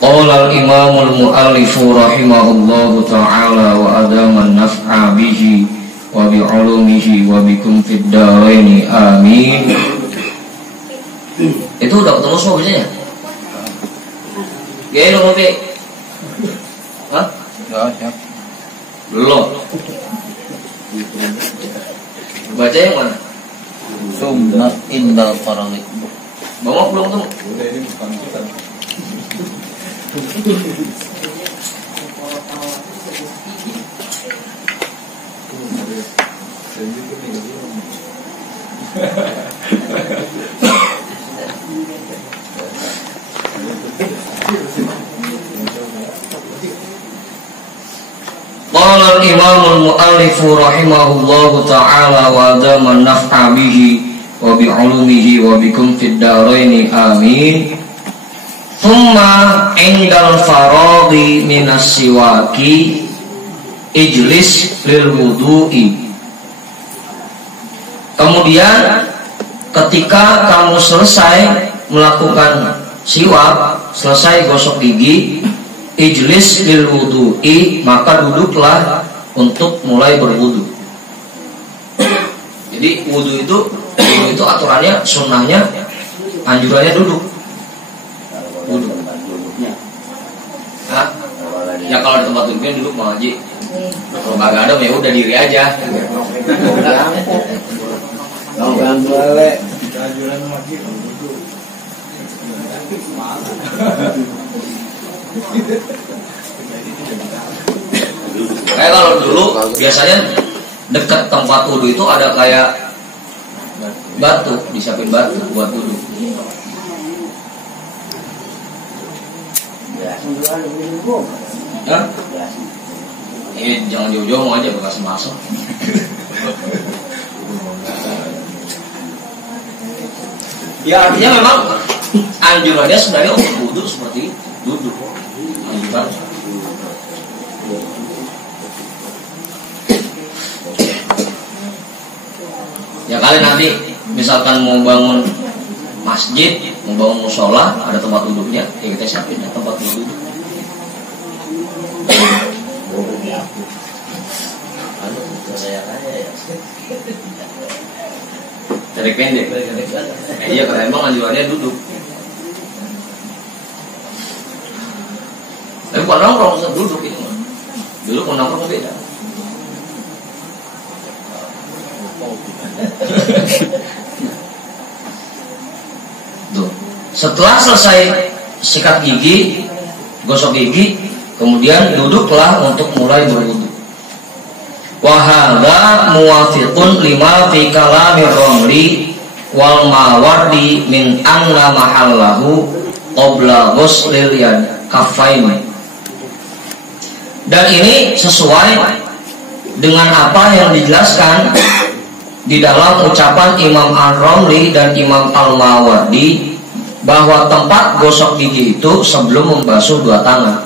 Qala al-imamul mu'allifu rahimahullahu ta'ala wa adaman naf'a bihi wa bi'ulumihi wa bikum fid dharaini amin. Itu udah ketemu semua bacanya? Ya itu ngopi. Hah? Enggak. Belum. Baca yang mana? Summa indal faralik. Bawa belum tuh? Udah, ini bukan kita. Qala al-imamul mu'allifu rahimahullahu ta'ala wa adaman naf'a bihi wa bi'ulumihi wa bikum fid dharaini amin. Thumma indal faraghi minas siwaki ijlis lil wudu'i. Kemudian ketika kamu selesai melakukan siwak, selesai gosok gigi, ijlis lil wudu'i, maka duduklah untuk mulai berwudu. Jadi wudu itu aturannya, sunnahnya, anjurannya duduk. Wudu. Hah? Ya kalau di tempat duduknya duduk mau haji. Kalau nggak ada ya udah diri aja. Kayak kalau dulu biasanya dekat tempat wudu itu ada kayak batu, disiapin batu buat wudu. Hah? Jangan jauh-jauh mau aja bekas masuk. Ya artinya memang anjurannya sebenarnya untuk wudu seperti duduk. Anjuran. Ya kali nanti misalkan mau bangun masjid, mau bangun musola, ada tempat duduknya, ya kita siapin ya tempat duduk. Tarik pendek. Iya karena emang anjurannya duduk. Tapi kalau nongkrong duduk itu mah. Dulu kalau nongkrong beda. Tuh. Setelah selesai sikat gigi, gosok gigi, kemudian duduklah untuk mulai berwudu. Wa hadza muwafiqun lima fi kalamir Ramli wal Mawardi min anna mahallahu qabla ghuslil yad kaffaini. Dan ini sesuai dengan apa yang dijelaskan di dalam ucapan Imam Ar-Ramli dan Imam Al-Mawardi bahwa tempat gosok gigi itu sebelum membasuh dua tangan.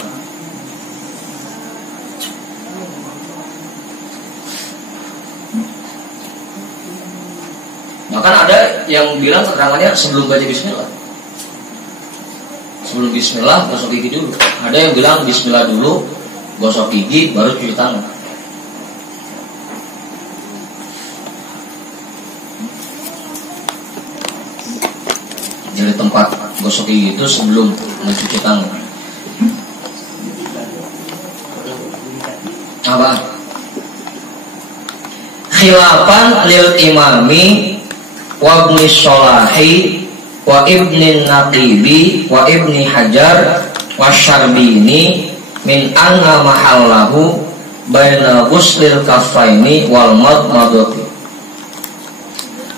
Bahkan ada yang bilang keterangannya sebelum baca bismillah. Sebelum bismillah gosok gigi dulu. Ada yang bilang bismillah dulu, gosok gigi baru cuci tangan. Jadi tempat gosok gigi itu sebelum mencuci tangan. Apa? Khilafan lil imami wa ibni Sholahi wa ibni Naqibi wa ibni Hajar wa Syarbini min anna mahallahu baina ghuslil kaffaini wal madmadati.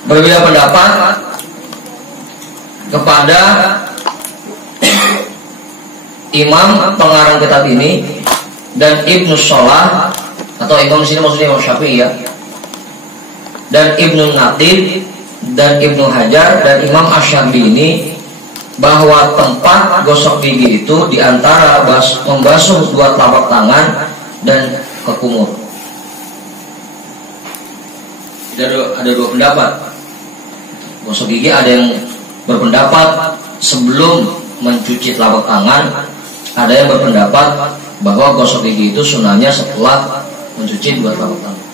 Berbeda pendapat kepada imam pengarang kitab ini dan Ibnu Sholah, atau imam di sini maksudnya Imam Syafi'i ya, dan Ibnu Naqib dan Ibnu Hajar dan Imam Asy-Syarbini, bahwa tempat gosok gigi itu diantara membasuh dua telapak tangan dan ke kumur. Ada dua pendapat. Gosok gigi ada yang berpendapat sebelum mencuci telapak tangan, ada yang berpendapat bahwa gosok gigi itu sunahnya setelah mencuci 2 telapak tangan.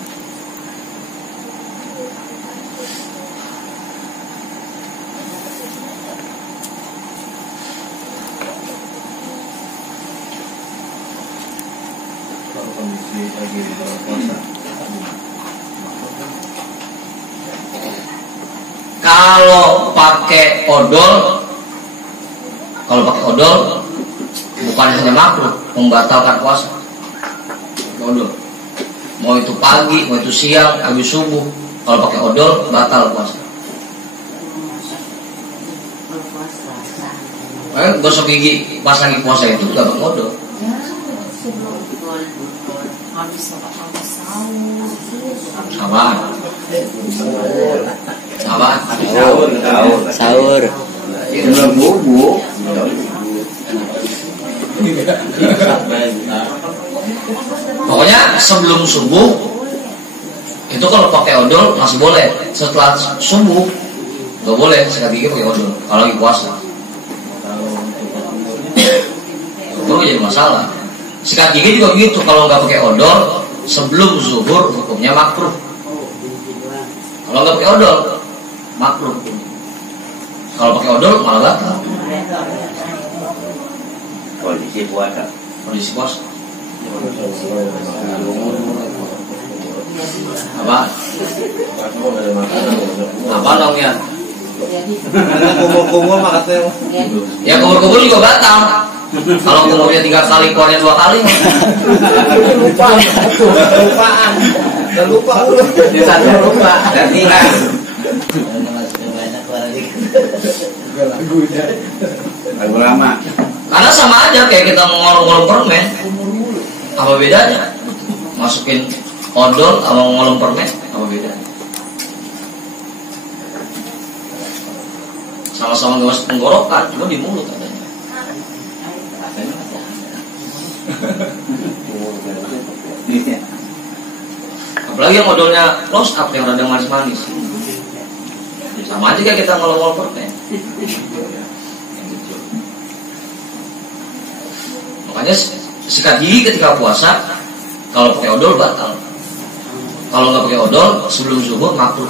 Kalau pakai odol bukan hanya makruh, membatalkan puasa. Odol, mau itu pagi, mau itu siang, habis subuh, kalau pakai odol batal puasa. Gosok gigi pas lagi puasa itu gak pakai odol. Apa? Sahur. Pokoknya sebelum subuh itu kalau pakai odol masih boleh. Setelah subuh nggak boleh sikat gigi pakai odol kalau lagi puasa. Itu jadi masalah. Sikat gigi juga gitu, kalau nggak pakai odol sebelum zuhur hukumnya makruh. Kalau nggak pakai odol makruh. Kalau pakai odol malah batal. Kondisi puasa. Apa namanya? Kumur-kumur makanya. Ya kumur-kumur juga batal. Kalau kumurnya 3 kali, keluarnya 2 kali. Lupaan. Dan lupa udah. Dia lupa. Dan hilang. Lagu lama. Karena sama aja kayak kita ngolong-ngolong permen. Apa bedanya? Masukin odol sama ngolong permen, apa bedanya? Sama-sama nggak masuk tenggorokan, cuma di mulut adanya. Rasanya masih ada. Apalagi yang odolnya close up yang rada manis-manis. Sama aja kayak kita ngolong-ngolong permen. Makanya sikat gigi ketika puasa kalau pakai odol batal. Kalau nggak pakai odol sebelum zuhur makruh.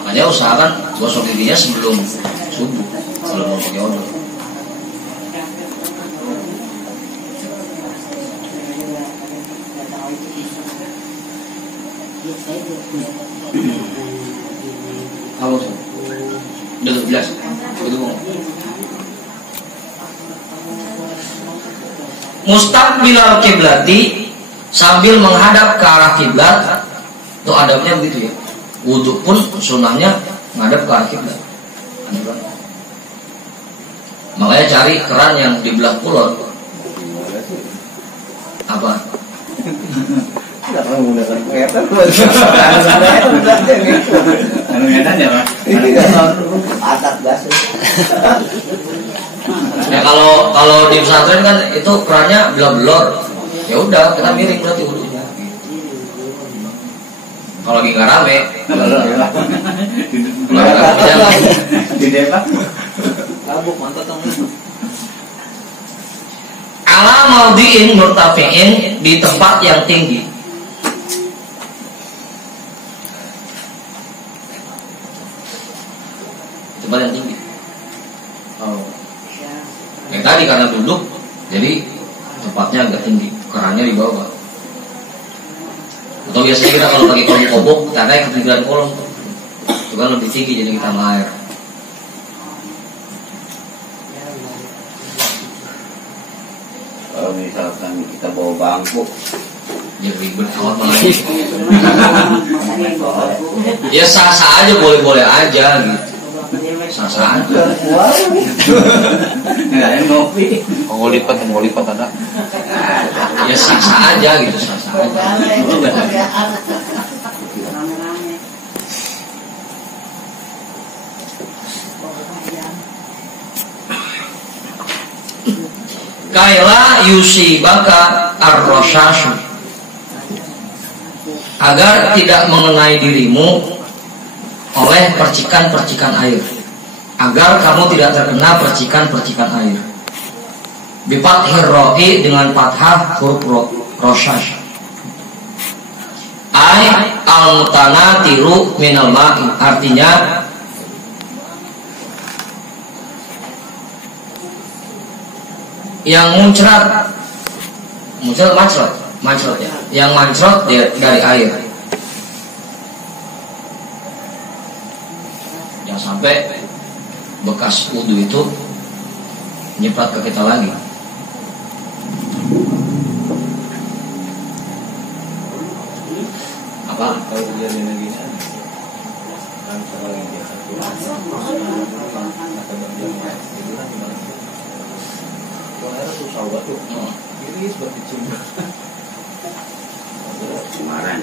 Makanya usahakan gosok giginya sebelum subuh kalau mau pakai odol. Halo, udah jelas. Itu mustaqbilal kiblati, sambil menghadap ke arah kiblat. Itu adabnya begitu ya. Wudu pun sunahnya menghadap ke arah kiblat. Makanya cari keran yang di belah kulon. Apa? Ya kalau di pesantren kan itu kerannya belah-belor. Ya udah kita miring berarti wudunya. Kalau lagi nggak rame, di depan. Ala maudiin murtafiin, di tempat yang tinggi. Tempat yang tinggi. Yang tadi karena duduk, jadi tempatnya agak tinggi, kerannya di bawah. Atau biasanya kita kalau pakai kolong kobok, kita naik ke pinggiran kolong, itu kan lebih tinggi, jadi kita air. Kalau misalkan kita bawa bangku, ya ribet amat malah. Ya sah-sah aja, boleh-boleh aja gitu. Sah-sah aja. nggak ada ngopi. Mau lipat ada. Ya sah-sah aja gitu, sah-sah aja. Kaila yusibaka ar-rasyashu, agar tidak mengenai dirimu oleh percikan-percikan air, agar kamu tidak terkena percikan-percikan air. Bifathir ra'i dengan fathah huruf roshash. Ai al-mutanatiru minal ma'i, artinya yang muncrat ya, yang mancrot dari air. Jangan sampai bekas wudu itu nyiprat ke kita lagi. Apa? Kalau kejadian lagi ini seperti cuma kemarin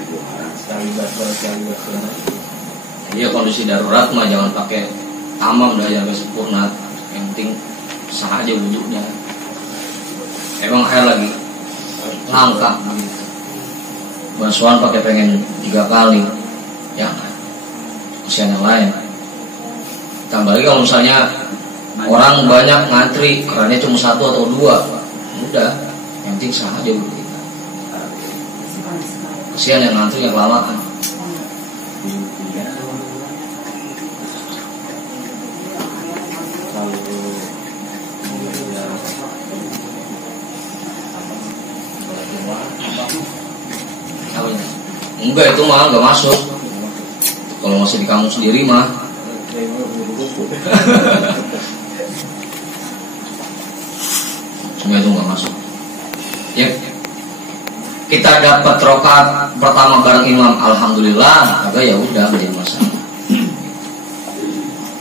sekali basah. Iya, kondisi darurat mah jangan pakai tamam dah sampai sempurna. Yang penting sah aja wujudnya. Emang air lagi langka gitu. Basuhan pakai pengen 3 kali, ya kasihan yang lain. Tambah lagi kalau misalnya orang banyak ngantri, kerannya cuma 1 atau 2, udah, yang penting sah aja wudhu kita. Kasihan yang ngantri yang kelamaan. Enggak, itu mah enggak masuk. Kalau masih di kamu sendiri mah. Enggak, itu enggak masuk. Ya, kita dapat rakaat pertama bareng imam, alhamdulillah. Agak ya udah, enggak ada masalah.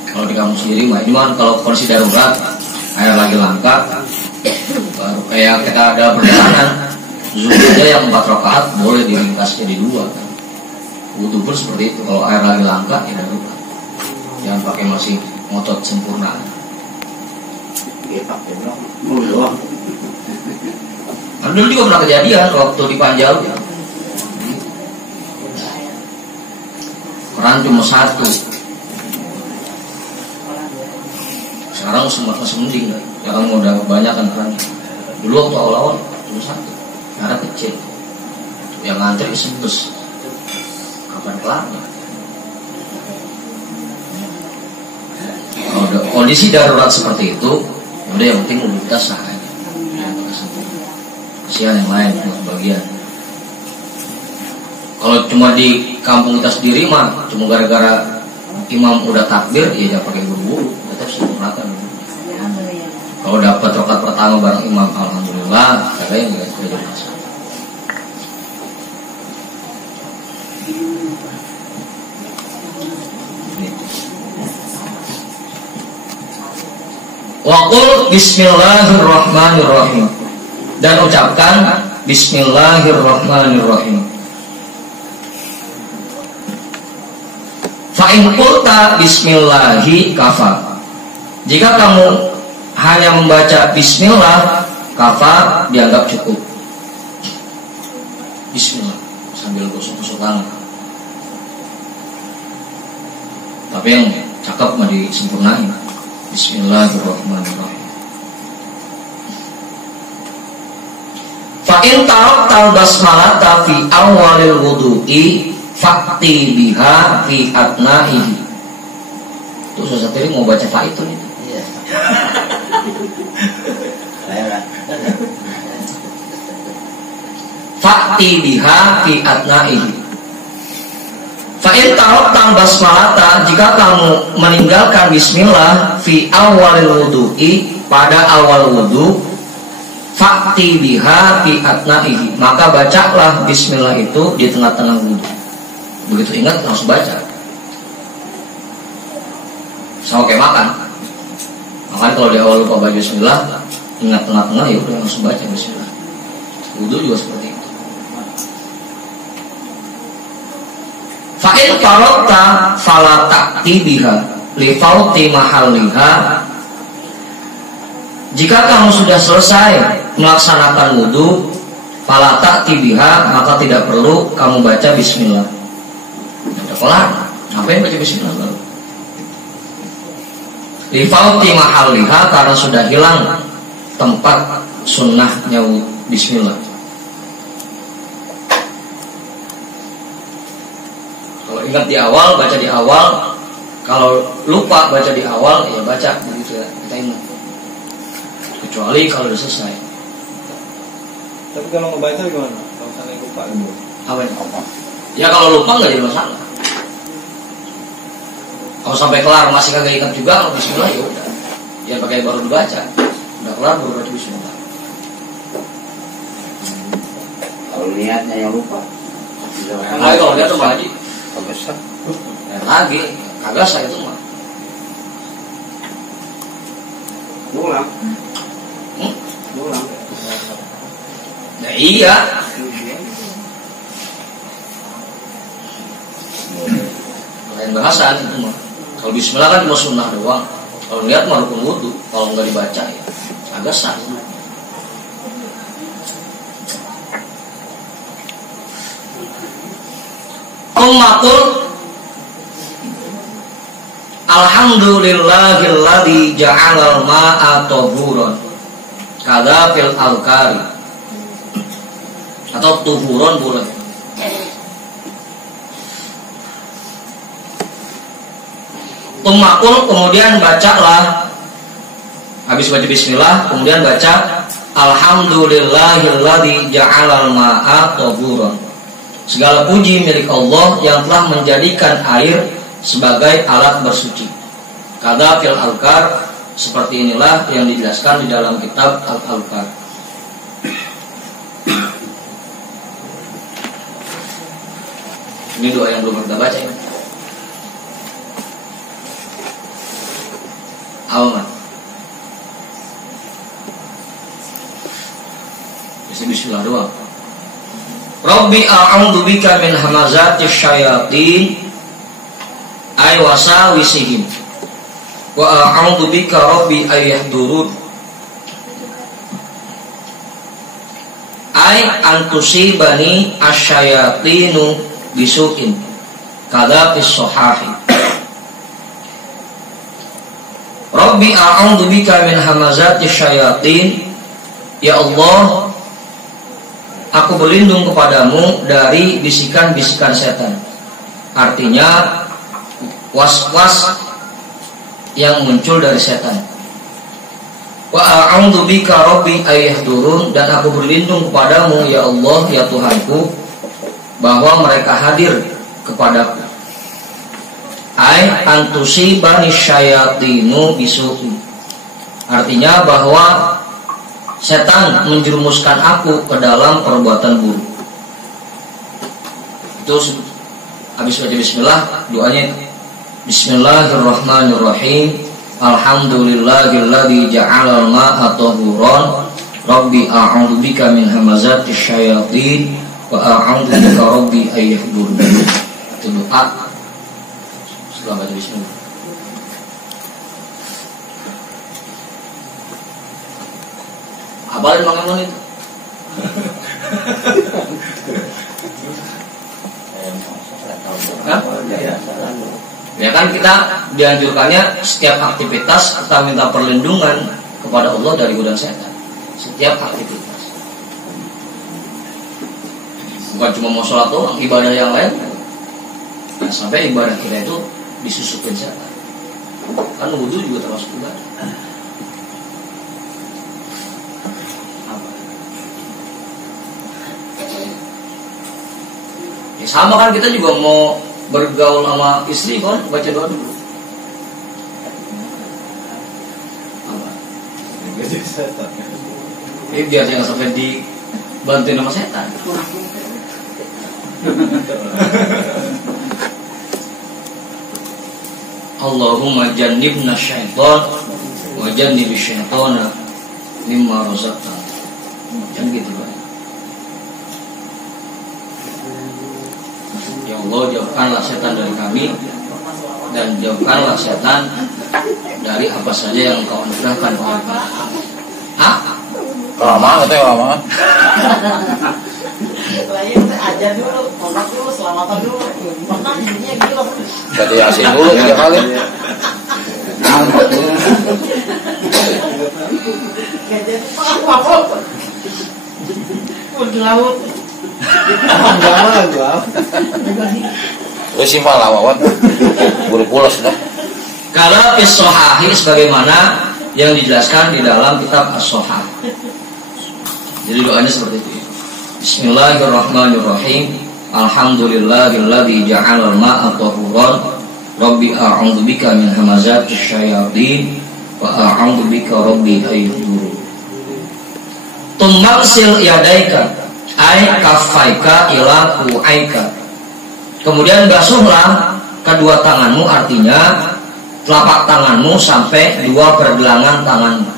Kalau di kamu sendiri mah, ini mah kalau kondisi darurat, air lagi langka, baru kayak kita ada perjalanan. Zuhur aja yang 4 rakaat boleh diringkas jadi 2 kan. Wudu pun seperti itu. Kalau air lagi langka ya darurat. Jangan pakai masih ngotot sempurna. Dulu juga pernah kejadian waktu di Panjau ya. Keran cuma 1. Sekarang masih mending. Sekarang udah banyak kan keran. Dulu waktu awal-awal cuma 1. Karena kecil, yang ngantri sebes kapan kelarnya. Kalau kondisi darurat seperti itu, udah yang penting kita sah aja. Kasihan yang lain buat bagian. Kalau cuma di kampung kita sendiri mah, cuma gara-gara imam udah takbir, ya jangan pakai buru-buru, tetap sempurnakan. Kalau dapat rakaat pertama bareng imam, alhamdulillah, kagak nggak jadi masalah. Waqul bismillahirrahmanirrahim, dan ucapkan bismillahirrahmanirrahim. Fa in qulta bismillahi kafa, jika kamu hanya membaca bismillah, kafa dianggap cukup. Bismillah sambil gosok-gosok tangan. Tapi yang cakep mah disempurnain. Bismillahirrahmanirrahim. Fa in taraktal basmalata fi awalil wudu'i fakti biha fi atna'ihi. Tuh Ustaz tadi mau baca fa itu nih. Iya. Fakti biha fi atna'ihi. Fa'in taraktal basmalata, jika kamu meninggalkan bismillah fi awalil wudu'i, pada awal wudu, fakti biha fi atna'ihi, maka bacalah bismillah itu di tengah-tengah wudu. Begitu ingat langsung baca. Sama kayak makan. Makanya kalau di awal lupa baca bismillah, ingat tengah-tengah ya udah langsung baca bismillah. Wudu juga seperti itu. Fa'in farota fala ta'ti biha li fauti mahalliha, jika kamu sudah selesai melaksanakan wudu fala ta'ti biha, maka tidak perlu kamu baca bismillah. Udah kelar, ngapain baca bismillah? Li fauti mahalliha, karena sudah hilang tempat sunnahnya bismillah. Kalau ingat di awal, baca di awal. Kalau lupa baca di awal, ya baca begitu ya, kita ingat. Kecuali kalau sudah selesai. Tapi kalau ngebaca gimana? Kalau misalnya lupa gitu. Apa ini? Ya kalau lupa nggak jadi masalah. Kalau sampai kelar masih kagak ingat juga, bismillah ya udah. Ya pakai baru dibaca. Udah kelar baru baca bismillah. Kalau niatnya yang lupa. Nah, kalau dia tuh Pak Haji, Bagus. lagi kagak saya itu mah. Ulang. Ulang. Nah iya. Lain bahasan itu mah. Kalau bismillah kan cuma sunnah doang. Kalau lihat mah rukun wudu. Kalau nggak dibaca ya agak sah. Ummatul alhamdulillahilladzi ja'alal ma'a tahuran kada fil alkari, atau tuhuron boleh. Ummakul, kemudian bacalah, habis baca bismillah kemudian baca alhamdulillahilladzi ja'alal ma'a tahuran. Segala puji milik Allah yang telah menjadikan air sebagai alat bersuci. Kada fil alkar, seperti inilah yang dijelaskan di dalam kitab Al-Alkar. Ini doa yang belum kita baca ya. Aman. Bismillah doa. Rabbi a'udzu bika min hamazatis syayatin ay wasawisihim wa a'udzu bika rabbi ay yahdurun ay antusibani asyayatinu bisu'in kada fis sahahi. Rabbi a'udzu bika min hamazatis syayatin, ya Allah, aku berlindung kepadamu dari bisikan-bisikan setan. Artinya was-was yang muncul dari setan. Wa a'udzu bika rabbi ayyahdurun, dan aku berlindung kepadamu ya Allah, ya Tuhanku, bahwa mereka hadir kepadaku. Ai antusibani syayatinu bisu'i, artinya bahwa setan menjerumuskan aku ke dalam perbuatan buruk. Itu habis baca bismillah, doanya Bismillahirrahmanirrahim. Alhamdulillahilladzi ja'alal ma'a tahuran. Rabbi a'udzu bika min hamazatis syayatin wa a'udzu bika rabbi ay yahdurun. Itu doa setelah baca bismillah. Apa yang mengamun itu? Ya kan kita dianjurkannya setiap aktivitas kita minta perlindungan kepada Allah dari godaan setan. Setiap aktivitas. Bukan cuma mau sholat doang, ibadah yang lain. Ya, sampai ibadah kita itu disusupin setan. Kan wudu juga termasuk ibadah. Ya, sama kan kita juga mau bergaul sama istri kan, baca doa dulu. Ini biar jangan sampai dibantuin sama setan. Allahumma jannibna syaitan wa jannibish syaitana mimma razaqtana. Kan gitu kan. Ya Allah, jauhkanlah setan dari kami, dan jauhkanlah setan dari apa saja yang Engkau anugerahkan kepada kami. Hah? Lama itu ya lama. Lagi aja dulu, kontak dulu, selamatan dulu. Gimana jadinya gitu loh. Jadi asin dulu 3 kali. Kayak jadi apa? Udah laut. Lu simpel lah wawan. Buru pulas dah. Kalau as-Sohahi sebagaimana yang dijelaskan di dalam kitab As-Sohah. Jadi doanya seperti itu. Bismillahirrahmanirrahim. Alhamdulillahilladzi ja'alal ma'a tahuran. Rabbi a'udzubika min hamazatis syayatin wa a'udzubika rabbi ayyuhdurun. Tumangsil yadaika ay kaffaika ila ku'aika. Kemudian basuhlah kedua tanganmu, artinya telapak tanganmu sampai 2 pergelangan tanganmu.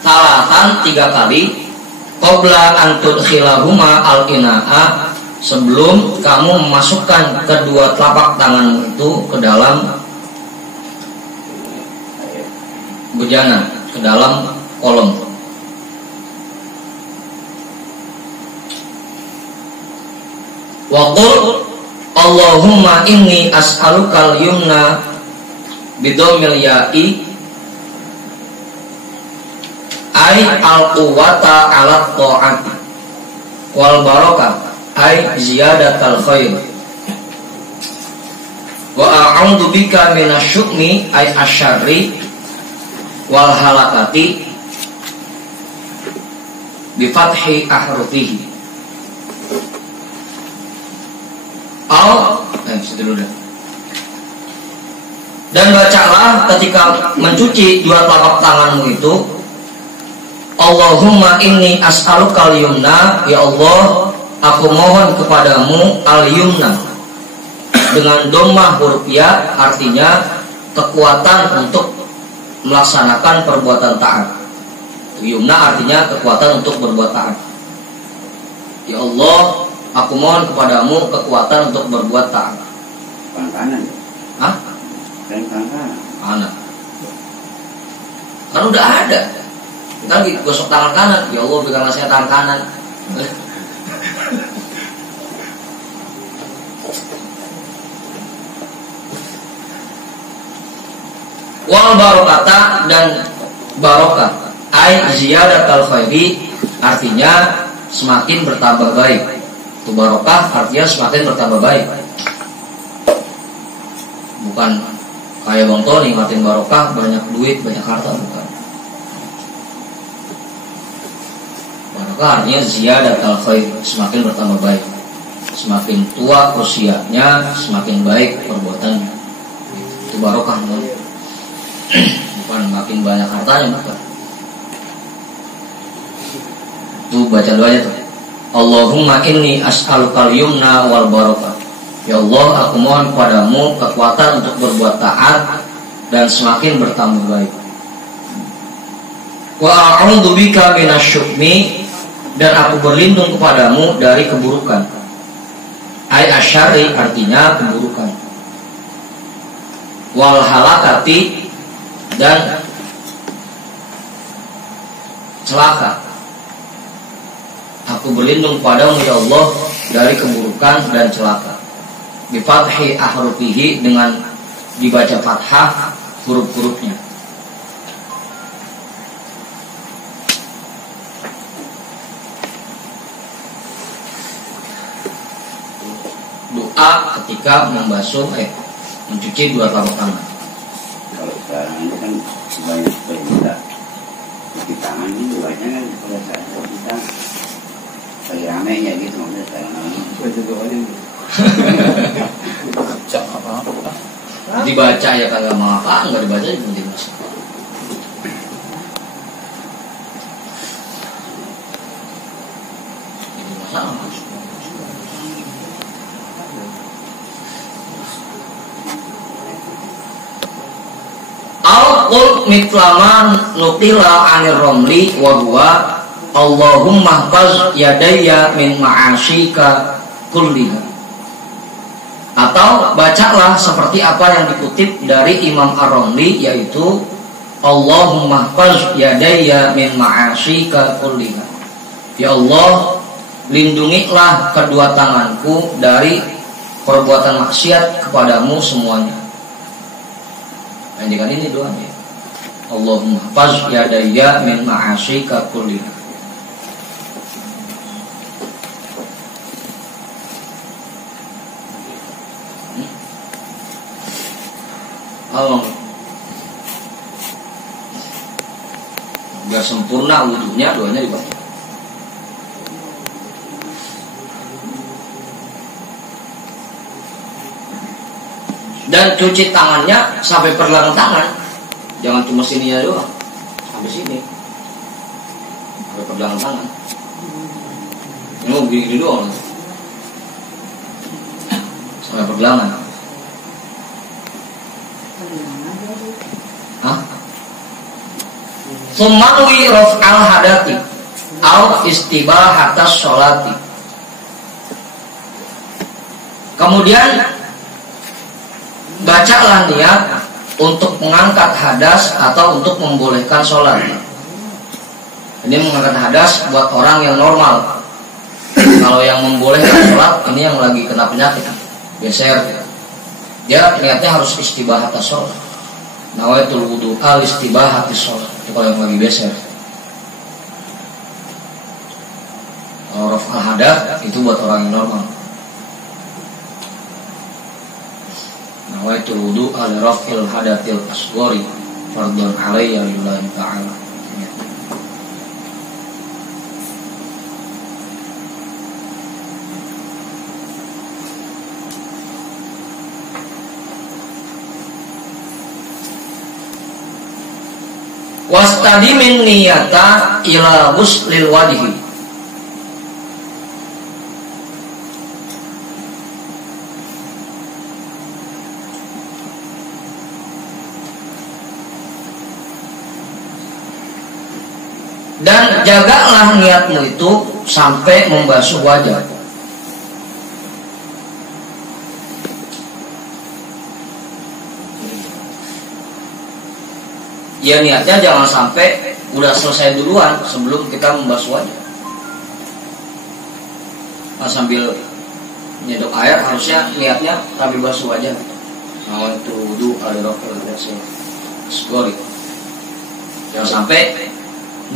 Salatan 3 kali. Qabla an tudkhilahuma al-ina'a, sebelum kamu memasukkan kedua telapak tanganmu itu ke dalam bejana, ke dalam kolom. Wa qul Allahumma inni as'alukal yumna bidomil ya'i ay al-quwata ala ta'ati wal barakah ay ziyadatal khair wa a'udzu bika minasyukmi ay asyarri wal halakati bi fathi ahrufihi. Dan bacalah ketika mencuci 2 telapak tanganmu itu, Allahumma inni as'alukal yumna, ya Allah, aku mohon kepadamu al-yumna dengan dhammah huruf ya, artinya kekuatan untuk melaksanakan perbuatan taat. Yumna artinya kekuatan untuk berbuat taat. Ya Allah, aku mohon kepadamu kekuatan untuk berbuat taat. Kanan. Hah? Kanan. Anak. Kan udah ada. Kita lagi gosok tangan kanan. Ya Allah, berikanlah saya tangan kanan. Wal barokata, dan barokah ay ziyadatal khairi, artinya semakin bertambah baik. Itu barokah artinya semakin bertambah baik. Bukan kayak Bang Tony makin barokah banyak duit, banyak harta, bukan. Barokah artinya ziyadatal khair, semakin bertambah baik. Semakin tua usianya, semakin baik perbuatannya. Itu barokah, bukan makin banyak hartanya, bukan. Tuh baca doanya tuh. Allahumma inni as'alukal yumna wal barakah. Ya Allah, aku mohon kepadamu kekuatan untuk berbuat taat dan semakin bertambah baik. Wa a'udzu bika minasyukmi, dan aku berlindung kepadamu dari keburukan. Ay asyari artinya keburukan. Wal halakati, dan celaka. Aku berlindung kepadamu ya Allah dari keburukan dan celaka. Bi fathi ahrufihi, dengan dibaca fathah huruf-hurufnya. Doa ketika membasuh mencuci 2 telapak tangan. Kalau sekarang ini kan banyak berita cuci tangan ini banyak kan, kalau saya kita lagi ramenya gitu, maksudnya sekarang baca doanya. Baca apa? Dibaca ya kagak apa, nggak dibaca juga penting mas. Ini masalah mas. Al-Qul mitlaman nukila anir romli wa huwa Allahumma hfaz yadayya min ma'asyika kulliha. Atau bacalah seperti apa yang dikutip dari Imam Ar-Ramli, yaitu Allahumma hfaz yadayya min ma'asyika kulliha. Ya Allah, lindungilah kedua tanganku dari perbuatan maksiat kepadamu semuanya. Panjangkan ini doanya. Allahumma hfaz yadayya min ma'asyika kulliha. Allah, biar sempurna wudhunya, doanya dibaca. Dan cuci tangannya sampai pergelangan tangan, jangan cuma sininya doang, sampai sini, sampai pergelangan tangan. Ini mau gini doang, sampai pergelangan. Sumawi raf'al hadati au istibahatas sholati. Kemudian bacalah niat untuk mengangkat hadas atau untuk membolehkan sholat. Ini mengangkat hadas buat orang yang normal. Kalau yang membolehkan sholat, ini yang lagi kena penyakit, geser. Dia niatnya harus istibahatas sholat. Nawaitul wudu al istibahatis sholat. Itu kalau yang lagi beser. Kalau raf'al hadas itu buat orang yang normal. Nawaitul wudu al raf'il hadatil asghari fardhun alayya lillahi ta'ala. Wastadi min niyata ila ghuslil wajhi. Dan jagalah niatmu itu sampai membasuh wajah. Ya niatnya jangan sampai udah selesai duluan sebelum kita membasuh wajah. Nah, sambil nyedok air harusnya niatnya sambil basuh wajah. Nah, itu wudu al-rafil asghari. Jangan sampai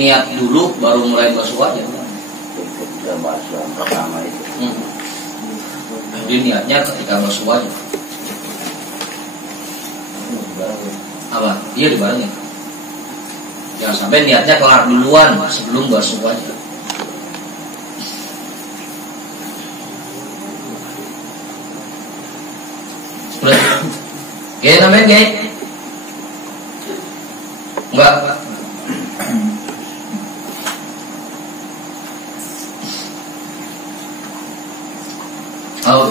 niat dulu baru mulai basuh wajah. Ketika basuh yang pertama itu. Jadi niatnya ketika basuh wajah. Apa? Iya dibarengin. Jangan sampai niatnya kelar duluan sebelum basuh wajah. Oke, namanya gay? Enggak. Oh.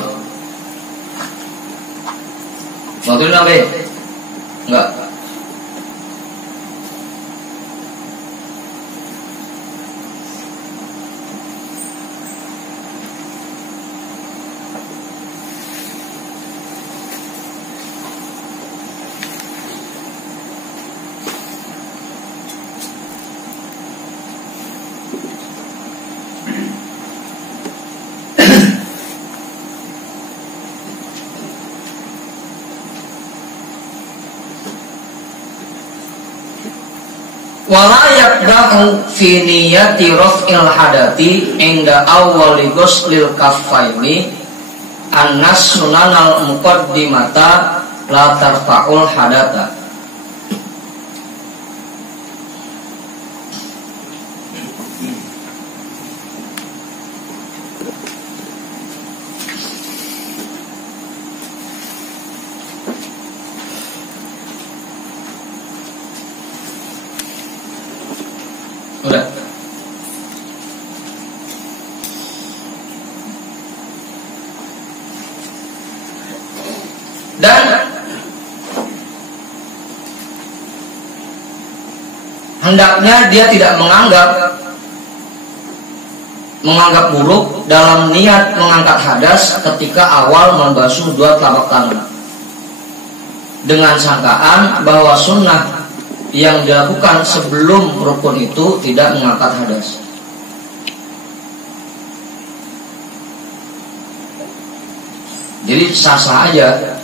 Waktu itu namanya? Enggak. Wala yaqdahu fi niyyati raf'il hadati inda awwali ghuslil kaffaini annas sunanal muqaddimata la tarfa'ul hadata. Udah. Dan hendaknya dia tidak menganggap menganggap buruk dalam niat mengangkat hadas ketika awal membasuh dua telapak tangan dengan sangkaan bahwa sunnah yang dilakukan sebelum rukun itu tidak mengangkat hadas. Jadi sah-sah aja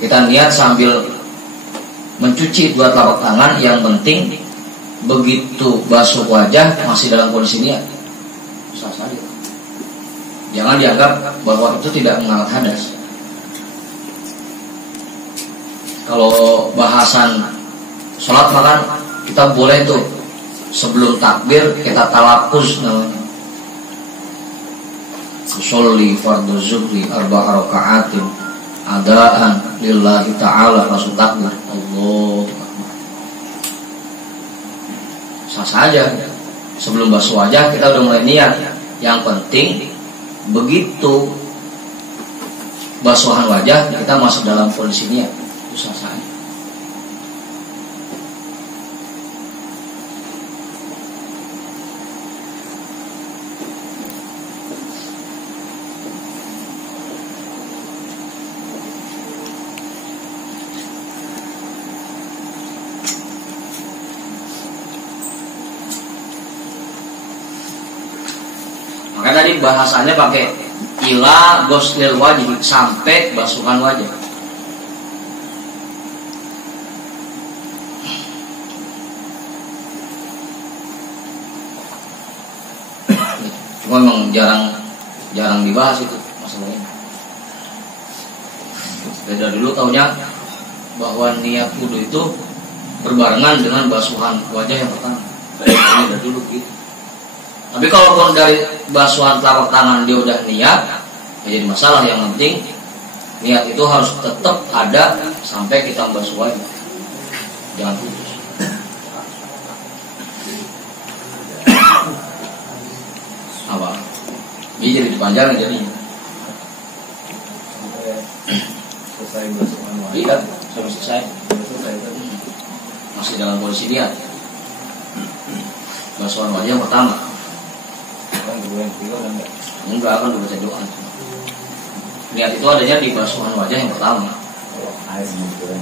kita niat sambil mencuci dua telapak tangan, yang penting begitu basuh wajah masih dalam kondisi niat. Sah-sah aja. Jangan dianggap bahwa itu tidak mengangkat hadas. Kalau bahasan sholat makan kita boleh tuh sebelum takbir kita talafuz namanya. Sholli fardhu zuhri arba'a raka'atin adaan lillahi ta'ala, langsung takbir Allahu Akbar. Sah saja. Sebelum basuh wajah kita udah mulai niat. Yang penting begitu basuhan wajah kita masuk dalam kondisi niat. Itu sah saja. Makanya tadi bahasanya pakai ila ghuslil wajhi, sampai basuhan wajah. Cuma memang jarang dibahas itu masalah ini. Beda dulu taunya bahwa niat wudu itu berbarengan dengan basuhan wajah yang pertama. Beda dulu gitu. Tapi kalau dari basuhan telapak tangan dia udah niat, ya jadi masalah. Yang penting niat itu harus tetap ada sampai kita membasuh wajah. Jangan putus. Apa? Ini jadi dipanjang jadinya. Selesai basuhan wajah. Iya, sudah selesai. Selesai tadi. Masih dalam kondisi niat. Basuhan wajah yang pertama. Kan dua yang ketiga kan enggak. Enggak akan dibaca doa. Niat itu adanya di basuhan wajah yang pertama. Air gitu kan.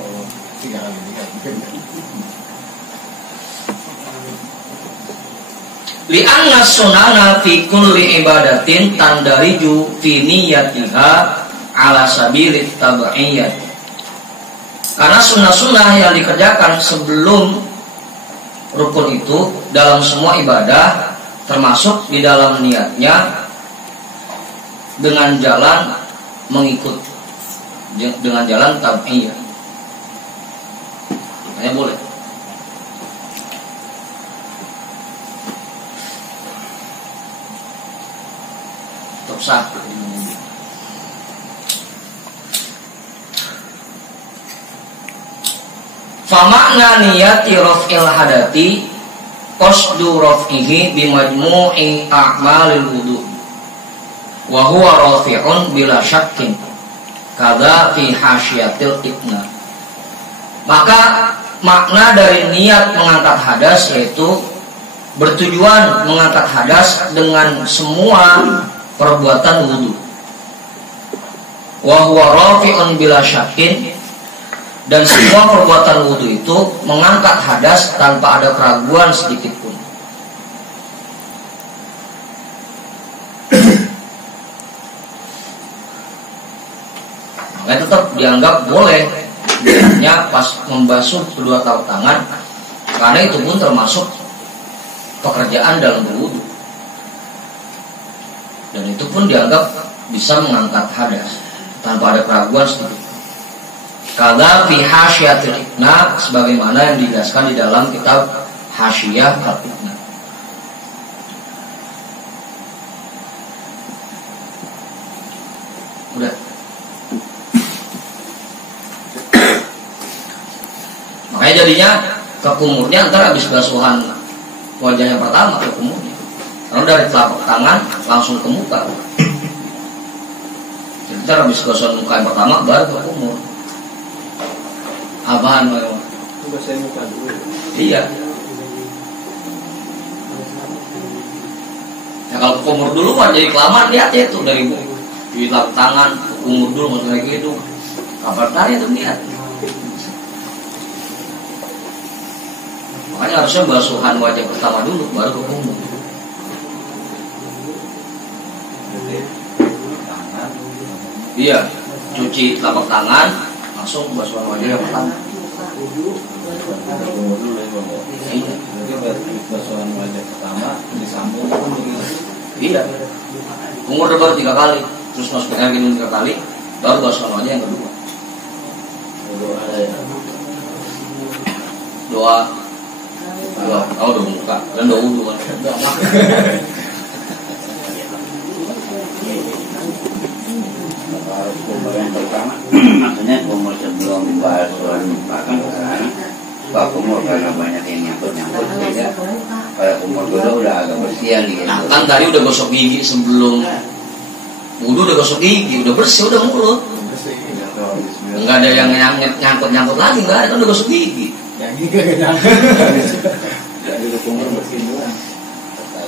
Oh, tiga kali. Li'anna sunana fi kulli ibadatin tandariju fi niyatiha ala sabilit tabi'iyat. Karena sunnah-sunnah yang dikerjakan sebelum rukun itu dalam semua ibadah termasuk di dalam niatnya dengan jalan mengikut, dengan jalan tabi'iyah. Makanya boleh. Tetap sah. Famakna niyati raf'il hadati qasdu raf'ihi bimajmu'i a'malil wudu wa huwa rafi'un bila syakkin kadza fi hasyiatil ibna. Maka makna dari niat mengangkat hadas yaitu bertujuan mengangkat hadas dengan semua perbuatan wudu. Wa huwa rafi'un bila syakkin, dan semua perbuatan wudu itu mengangkat hadas tanpa ada keraguan sedikit pun. Makanya tetap dianggap boleh hanya pas membasuh kedua telapak tangan, karena itu pun termasuk pekerjaan dalam berwudu. Dan itu pun dianggap bisa mengangkat hadas tanpa ada keraguan sedikit. Kada fi hasyiatil ibna, sebagaimana yang dijelaskan di dalam kitab Hasyiyah al-Ibna. Udah. Makanya jadinya kekumurnya antara habis basuhan wajah yang pertama kekumurnya. Karena dari telapak tangan langsung ke muka. Jadi kita habis basuhan muka yang pertama baru ke kumur. Apaan Pak? Basahin muka dulu. Iya. Ya kalau kumur dulu mah jadi kelamaan lihat ya tuh dari di telapak tangan kumur dulu maksudnya gitu. Kapan tadi itu niat. Makanya harusnya basuhan wajah pertama dulu baru ke kumur. Iya, cuci telapak tangan langsung basuhan wajah yang pertama. Iya. Basuhan wajah pertama disambung Iya. Kumur baru 3 kali, terus masukin air minum 3 kali, baru basuhan wajah yang kedua. Doa, doa muka, dan doa wudhu kan. Kumur yang pertama, maksudnya kumur sebelum basuhan muka kan sekarang Pak kumur karena banyak yang nyangkut-nyangkut sehingga pada kumur dulu udah agak bersihan gitu. Nah kan tadi udah gosok gigi sebelum wudhu, udah gosok gigi, udah bersih, udah mulut. Enggak ada yang nyangkut-nyangkut lagi, enggak ada, kan udah gosok gigi. yang gigi gak nyangkut. Jadi kumur bersih doang.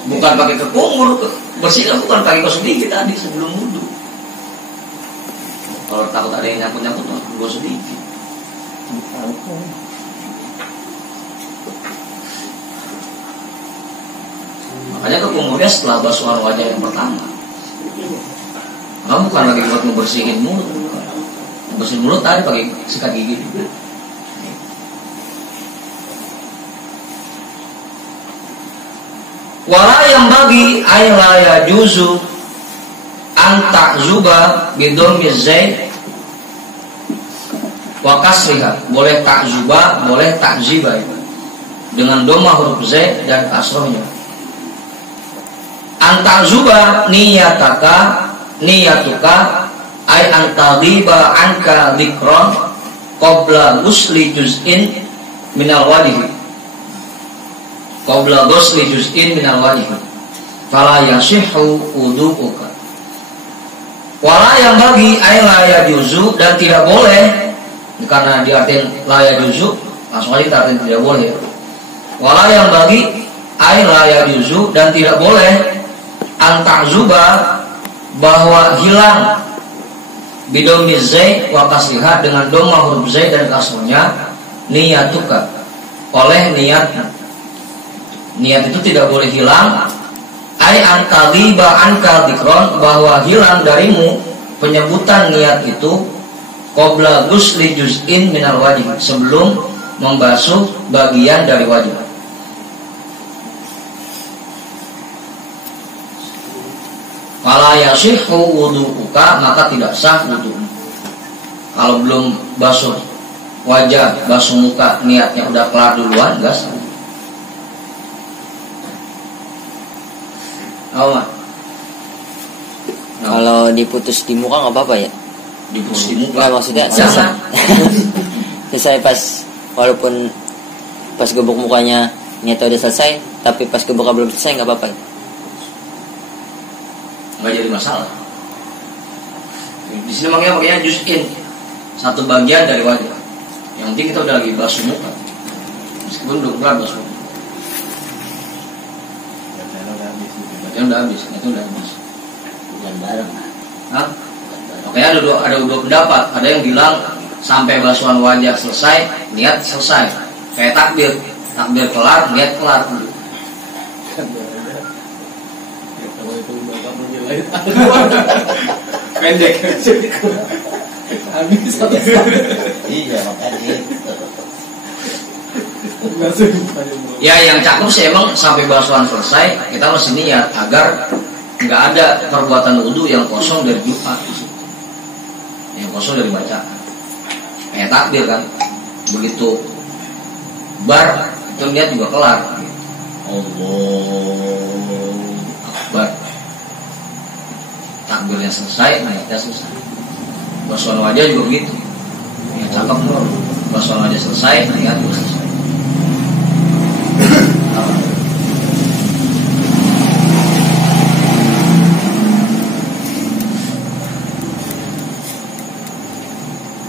Bukan pakai ke kumur, bersih kan bukan pakai gosok gigi tadi sebelum wudhu. Kalau takut ada yang nyangkut-nyangkut, gosok gigi. Makanya ke kumurnya setelah basuhan wajah yang pertama. Kamu bukan lagi buat membersihin mulut. Membersihin mulut tadi pakai sikat gigi juga. Wala yang bagi ailaya juzu antak zuba bidom bizai wa kasriha. Boleh tak zuba, boleh tak ziba dengan doma huruf z dan kasrohnya. Antak zuba niyatuka ay antaghiba anka dzikron qabla ghusli juz'in minal wajhi. Qabla ghusli juz'in minal wajhi. Fala yasihhu wudu'uka. Wala yang bagi ay la yajuzu, dan tidak boleh, karena diartin la yajuzu langsung aja diartin tidak boleh. Wala yang bagi ay la yajuzu, dan tidak boleh antak zuba bahwa hilang bidom bizai wa kasriha dengan doma huruf zai dan kasrohnya niyatuka, oleh niat itu tidak boleh hilang ay antaliba anka dikron, bahwa hilang darimu penyebutan niat itu qabla ghusli juz'in minal wajh, sebelum membasuh bagian dari wajah. Fala yasihhu wudu'uka, maka tidak sah wudu. Kalau belum basuh wajah, basuh muka, niatnya udah kelar duluan, enggak sah. Nah, kalau diputus di muka nggak apa-apa ya? Diputus di muka? Nggak, maksudnya selesai pas, walaupun pas gebuk mukanya niatnya udah selesai, tapi pas gebuk belum selesai nggak apa-apa ya? Nggak jadi masalah. Di sini makanya juz'in, satu bagian dari wajah. Yang penting kita udah lagi basuh muka, meskipun belum kelar basuh muka. Yang udah habis, itu udah habis. Bukan bareng. Hah? Makanya ada dua pendapat. Ada yang bilang sampai basuhan wajah selesai, niat selesai. Kayak takbir kelar, niat kelar. Pendek. Habis satu. Iya makanya. Ya yang cakep sih emang sampai basuhan selesai kita mesti niat agar nggak ada perbuatan wudu yang kosong dari Jumat, yang kosong dari bacaan. Kayak takbir kan, begitu bar itu niat juga kelar. Allahu Akbar, takbirnya selesai, niatnya selesai. Basuhan wajah juga begitu. Yang cakep loh, basuhan wajah selesai, niat juga selesai.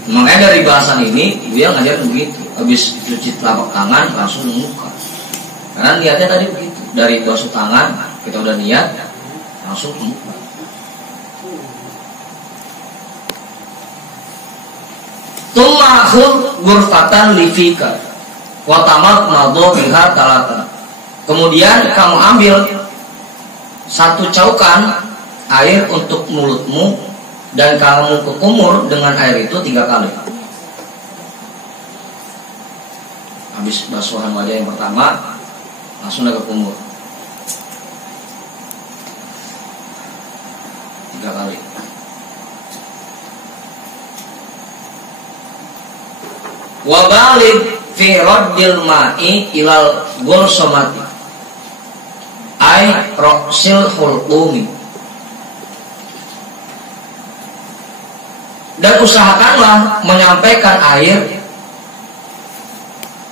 Makanya dari bahasan ini dia ngajar begitu, habis cuci telapak tangan langsung muka. Karena niatnya tadi begitu, dari basuh tangan kita udah niat, langsung kumur. Tumahul gurfatan livika watamat mado biha talatan. Kemudian kamu ambil satu caukan air untuk mulutmu dan kamu kekumur dengan air itu 3 kali. Habis basuhan wajah yang pertama langsung ke kumur 3 kali. Wabalik fi raddil ma'i ilal gulsomati ay roksil hulqumi. Dan usahakanlah menyampaikan air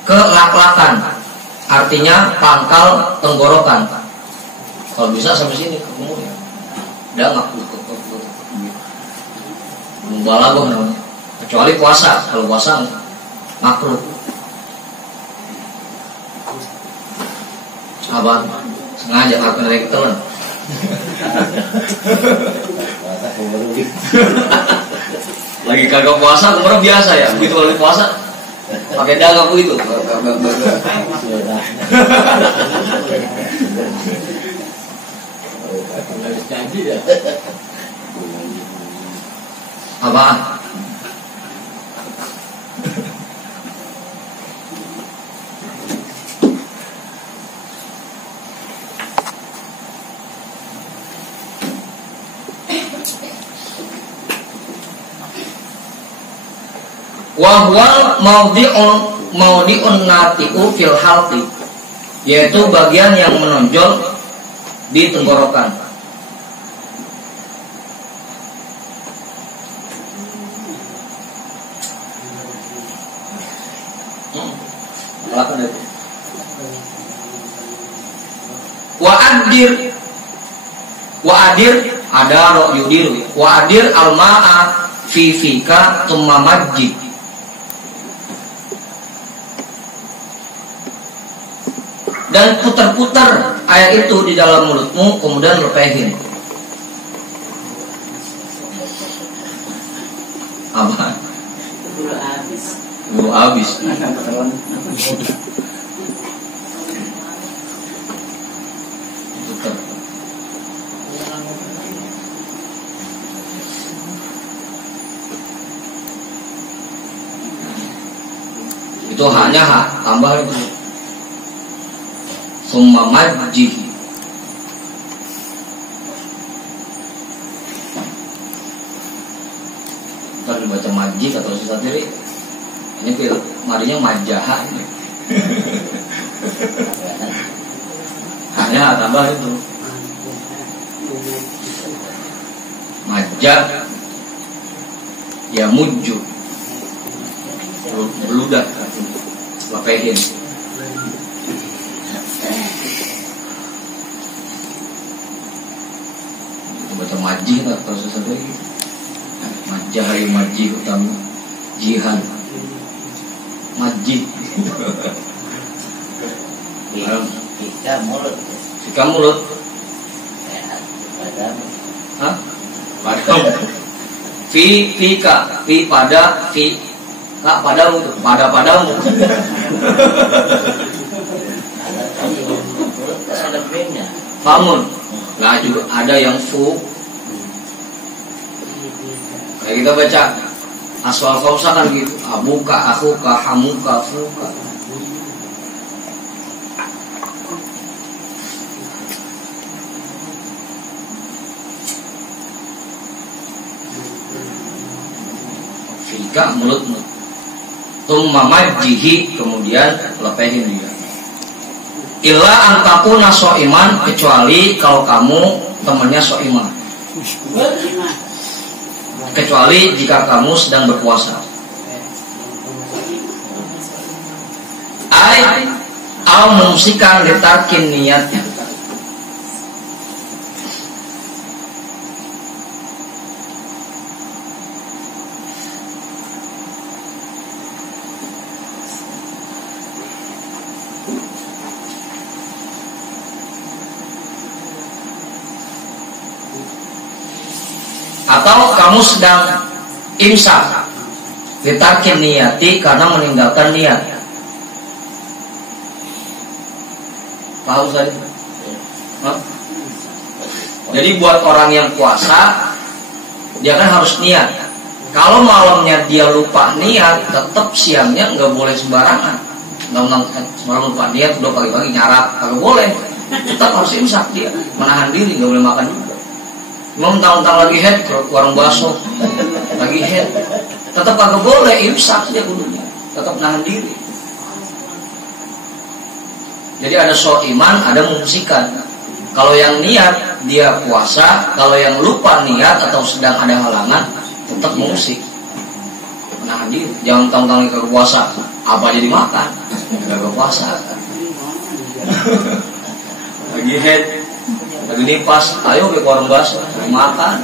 ke lak-lakan, artinya pangkal tenggorokan. Kalau bisa sampai sini ke kumur ya. Udah nggak mubalaghah namanya. Kecuali puasa, kalau puasa makruh. Abang sengaja aku naik telan. Lagi kagak puasa, kemarin biasa ya. Begitu lagi puasa, pakai dagang aku itu. Apa? Wahwal maudi'un nati'u fil halqi, yaitu bagian yang menonjol di tenggorokan. Wa'adir ada ro yudiru. Wa'adir al-ma'a fi fika tumma majjid. Dan putar-putar air itu di dalam mulutmu, kemudian lepehin. Apa? Belum habis. Putar. Itu hanya hak tambah itu. Summa majjih. Kalau dibaca majjih atau susah diri, ini fil marinya majah ini. Hanya tambah itu. Majah ya mujju. Beludak, lepehin. Baca majih atau sesuatu lagi. Majah hari majih utama jihan. Majih. Fika mulut. Fika mulut. Hah? Padam. Fika. Fi pada. Fi. Kak padamu. Pada padamu. Ada B-nya. Famun. Nah juga ada yang fu. Kayak kita baca aswal kausa kan gitu. Abuka, akuka, hamuka, fuka. Fika mulutmu. Tumma majjihi, kemudian lepehin dia. Illa antakuna so'iman, kecuali kalau kamu temannya so'iman. Kecuali jika kamu sedang berpuasa. Ai al mumsikan litarkin niatnya. Atau kamu sedang imsak fitarkin niyati, karena meninggalkan niat. Paham tadi? Jadi buat orang yang puasa, dia kan harus niat. Kalau malamnya dia lupa niat, tetap siangnya nggak boleh sembarangan. Semalam lupa niat, udah pagi-pagi nyarap, nggak boleh. Tetap harus imsak dia, menahan diri, nggak boleh makan juga. Mau mentang-mentang lagi head ke warung bakso, lagi head, tetap kagak boleh, imsak dia kudunya, tetap nahan diri. Jadi ada iman, ada mumsikan. Kalau yang niat dia puasa, kalau yang lupa niat atau sedang ada halangan, tetap mumsik, menahan diri. Jangan tanggung lagi kagak puasa, apa jadi makan, kagak puasa. Lagi head, lagi nipas, ayo ke warung bakso, makan.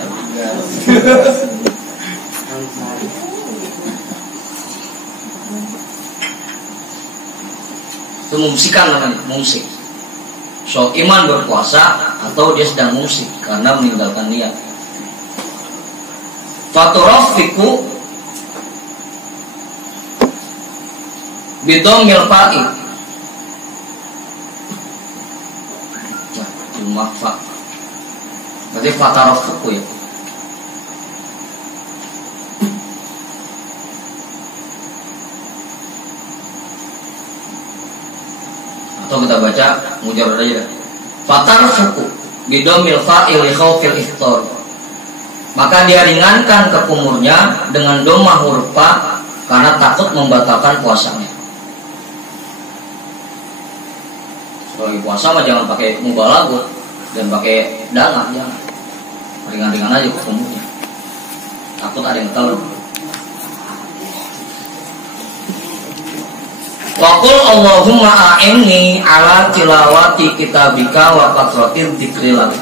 Itu mumsikan namanya, mumsik. So iman berpuasa atau dia sedang mumsik karena meninggalkan niat. Faturafiku bidomil fa'i. Jumlah fa. Berarti fatarafuku ya. Atau kita baca mujarrad aja. Fatarafuku bidomil fa'il li khaufil iftar. Maka dia ringankan kekumurnya dengan domah huruf fa karena takut membatalkan puasanya. Kalau puasa mah jangan pakai mubalaghah dan pakai dalam, jangan. Ringan-ringan aja kekumurnya. Takut ada yang telat. Waqul Allahumma a'inni ala tilawati kitabika wa kathratir dzikrilak.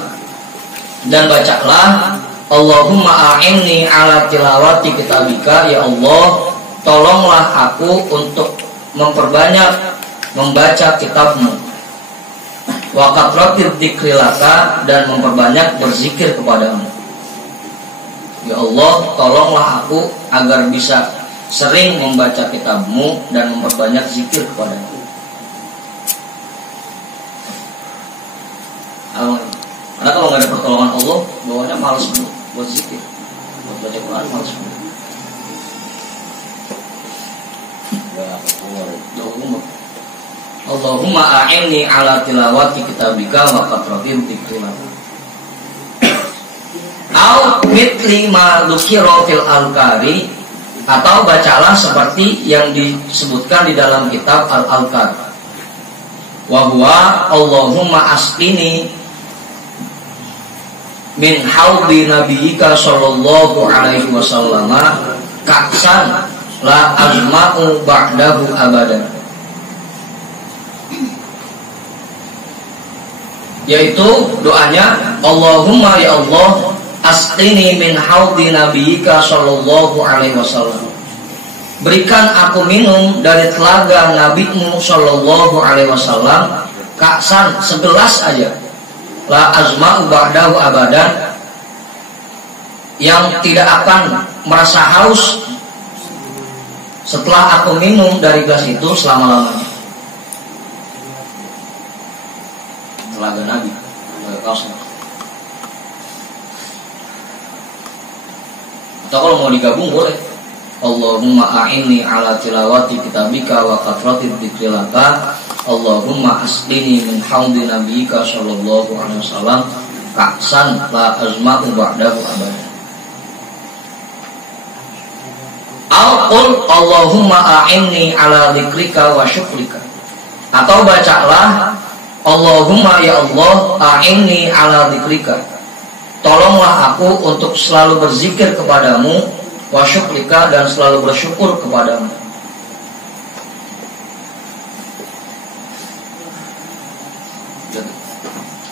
Dan bacalah Allahumma a'inni ala tilawati kitabika, ya Allah, tolonglah aku untuk memperbanyak membaca kitabmu. Wa kathratir dzikrilaka, dan memperbanyak berzikir kepadamu. Ya Allah, tolonglah aku agar bisa sering membaca kitabmu dan memperbanyak zikir kepadamu. Karena kalau nggak ada pertolongan Allah, bawahnya malas buat zikir, buat baca Quran malas. Allahumma a'inni ala tilawati kitabika wa kathratir dzikrika. Au mithli ma dzukira fil al-kari, atau bacalah seperti yang disebutkan di dalam kitab Al-Alkar. Wa huwa Allahumma asqini min haudi nabiyyika sallallahu alaihi wasallam ka'san la azma'u ba'dahu abadan. Yaitu doanya, Allahumma ya Allah, asqini min haudi nabiyyika sallallahu alaihi wasallam. Berikan aku minum dari telaga nabimu sallallahu alaihi wasallam, ka'san, segelas aja. La azma'u ba'dahu abadan, yang tidak akan merasa haus setelah aku minum dari gelas itu selama-lamanya. Telaga Nabi, kausnya. Atau kalau mau digabung boleh. Allahumma a'inni ala tilawati kitabika wa kathratir dzikrilaka. Allahumma asqini min haudi nabiyyika sallallahu alaihi wasallam ka'san la azma'u ba'dahu abadan. Al-qul Allahumma a'inni ala dzikrika wa syukrika. Atau bacalah Allahumma ya Allah a'inni ala dzikrika. Tolonglah aku untuk selalu berzikir kepadamu, wa syukrika, dan selalu bersyukur kepadamu.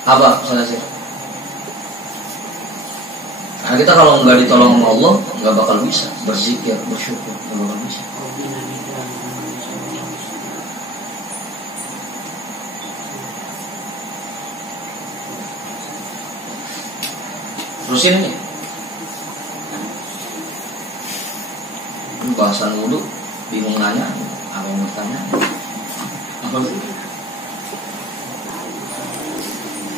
Apa selesai? Karena kita kalau nggak ditolong sama Allah, nggak bakal bisa berzikir, bersyukur, nggak bakal bisa. Terusin ini. bahasan wudhu bingung nanya apa yang bertanya apa sih?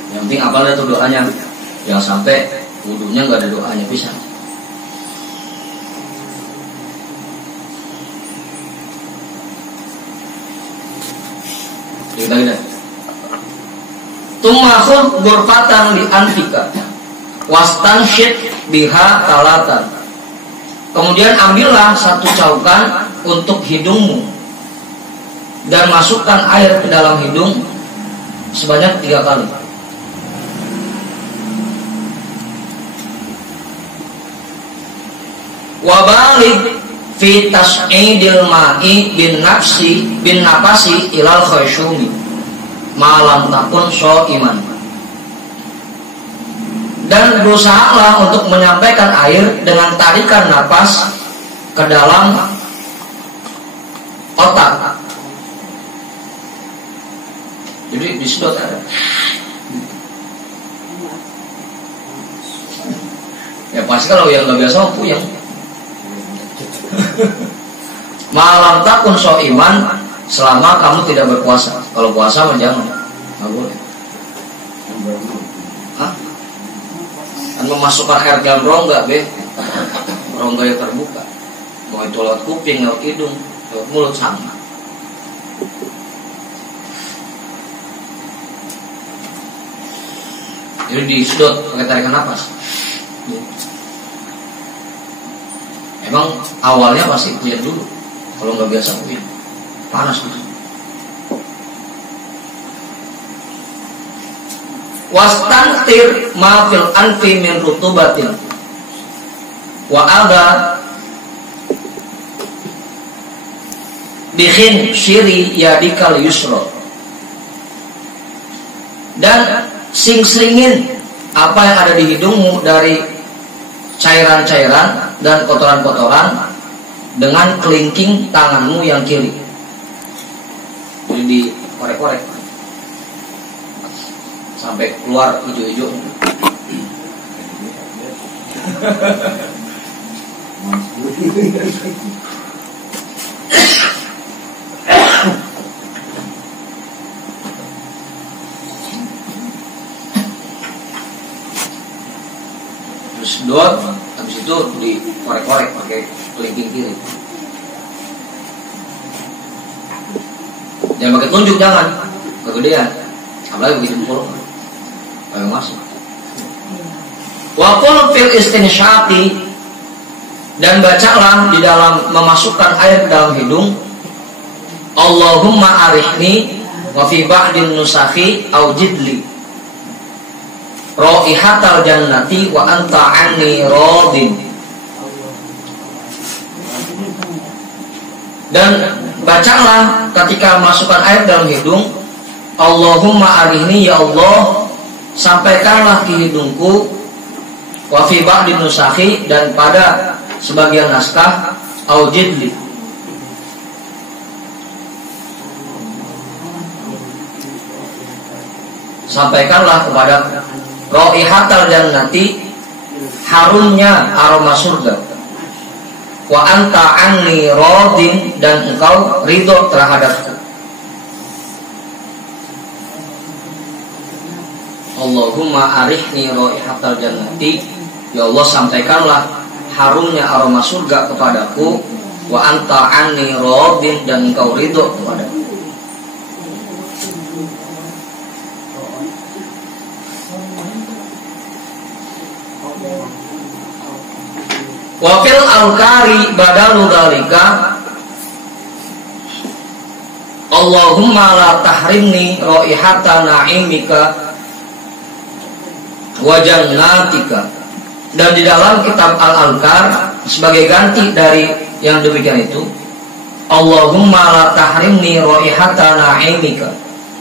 Yang penting apa itu doanya, jangan sampai wudhunya nggak ada doanya bisa. Kita Tumakhul gurfatan li antika wastanshid biha talatan. Kemudian ambillah satu caukan untuk hidungmu dan masukkan air ke dalam hidung sebanyak 3 kali. Wabalik fi tas'idil ma'i bin nafasi ilal khayshumi malam takun iman. Dan berusahalah untuk menyampaikan air dengan tarikan napas ke dalam otak. Jadi disedot ada. Ya pasti kalau yang nggak biasa puyeng. Malam takun iman selama kamu tidak berpuasa. Kalau puasa jangan, nggak boleh. Hah? Kan memasukkan air dalam rongga, rongga yang terbuka. Mau itu lewat kuping, lewat hidung, lewat mulut sama. Jadi disedot pakai tarikan napas. Emang awalnya pasti puyeng dulu. Kalau nggak biasa puyeng, panas gitu. Wastantir ma fil anfi min rutubatin wa ada bihin syiri yadikal yusra. Dan sing-seringin apa yang ada di hidungmu dari cairan-cairan dan kotoran-kotoran dengan kelingking tanganmu yang kiri. Jadi dikorek-korek sampai keluar hijau-hijau. Terus sedot, habis itu dikorek-korek pakai kelingking kiri. Jangan pakai tunjuk, jangan kegedean, apalagi begitu pukul. Ayo masuk. Wa qul fil istinsyaqi, dan bacalah di dalam memasukkan air ke dalam hidung, Allahumma arihni wa fi ba'din nusakhi au jidli raihatal jannati wa anta anni radin. Dan bacalah ketika masukkan air dalam hidung, Allahumma arihni, ya Allah sampaikanlah ke hidungku, wa fi ba'din nusakhi, dan pada sebagian naskah au jidli, sampaikanlah kepada raihatal jannati, harumnya aroma surga, wa anta anni radin, dan engkau ridho terhadapku. Allahumma arihni raihatal jannati, ya Allah sampaikanlah harumnya aroma surga kepadaku, wa anta anni radin, dan engkau ridho kepadaku. Wa fil alkari badalu dzalika, Allahumma la tahrimni raihata na'imika wa jannatika. Dan di dalam kitab Al-Alkar sebagai ganti dari yang demikian itu, Allahumma la tahrimni raihata na'imika,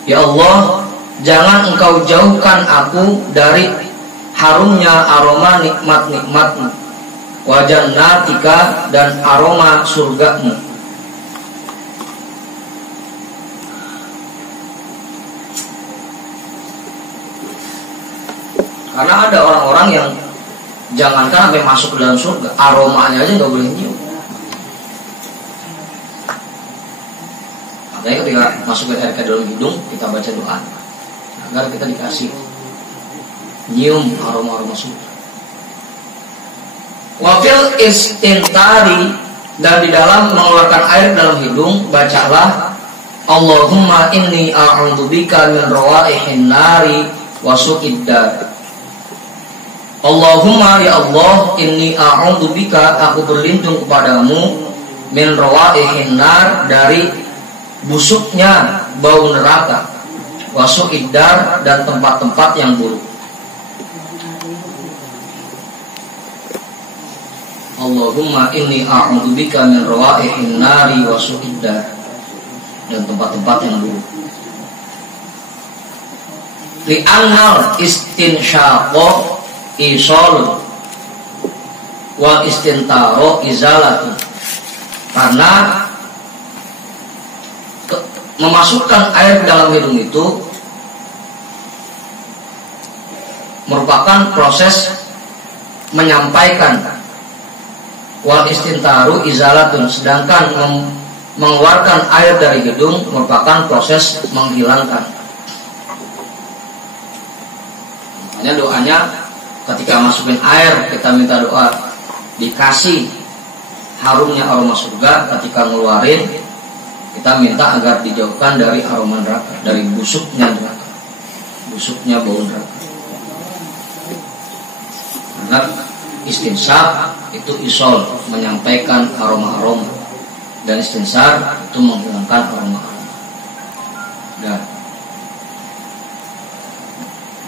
ya Allah jangan engkau jauhkan aku dari harumnya aroma nikmat-nikmatmu, wa jannatika, dan aroma surgamu. Karena ada orang-orang yang jangankan sampai masuk ke dalam surga, aromanya aja nggak boleh nyium. Jadi ketika masukin air ke dalam hidung, kita baca doa agar kita dikasih nyium aroma-aroma surga. Wafil istintari, dan di dalam mengeluarkan air dalam hidung, bacalah Allahumma inni a'udzubika min rawaihin nari wa su'id dar. Allahumma, ya Allah, inni a'udzubika, aku berlindung kepadamu, min rawaihin nar, dari busuknya bau neraka, wa su'id dar, dan tempat-tempat yang buruk. Allahumma inni a'udzubika min rawaihin nari wa su'id dar, dan tempat-tempat yang buruk. Li'annal istinsyaqa isol wal istintaro izalatu, karena memasukkan air dalam hidung itu merupakan proses menyampaikan, wal istintaru izalatun, sedangkan mengeluarkan air dari hidung merupakan proses menghilangkan. Makanya doanya ketika masukin air kita minta doa dikasih harumnya aroma surga, ketika ngeluarin kita minta agar dijauhkan dari aroma neraka, dari busuknya neraka, busuknya bau neraka. Karena istinsar itu isol, menyampaikan aroma-aroma, dan istinsar itu menghilangkan aroma-aroma. Dan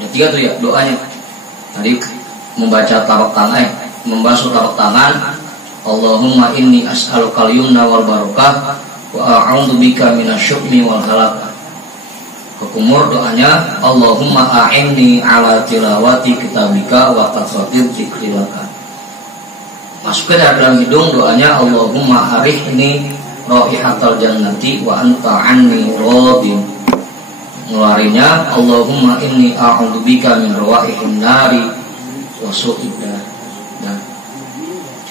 ada 3 tuh ya doanya. Tadi membaca tapak tangan, membasuh tapak tangan, Allahumma inni as'alukal yumna wal barakah wa a'udzubika minasyukmi wal halakah. Kekumur doanya Allahumma a'inni ala tilawati kitabika wa kasratil dzikrilaka. Masukin dari dalam hidung doanya Allahumma arihni raihatal jannati wa anta anni radin. Ngeluarinnya Allahumma inni a'udzubika min rawaihin nari wa su'id dar. Nah,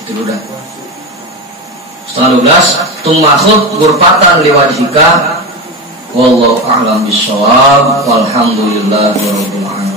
itu dulu dah. Setelah 12, tumakhud gurpatan liwajhika wallahu a'lam bissawab walhamdulillahi rabbil alamin.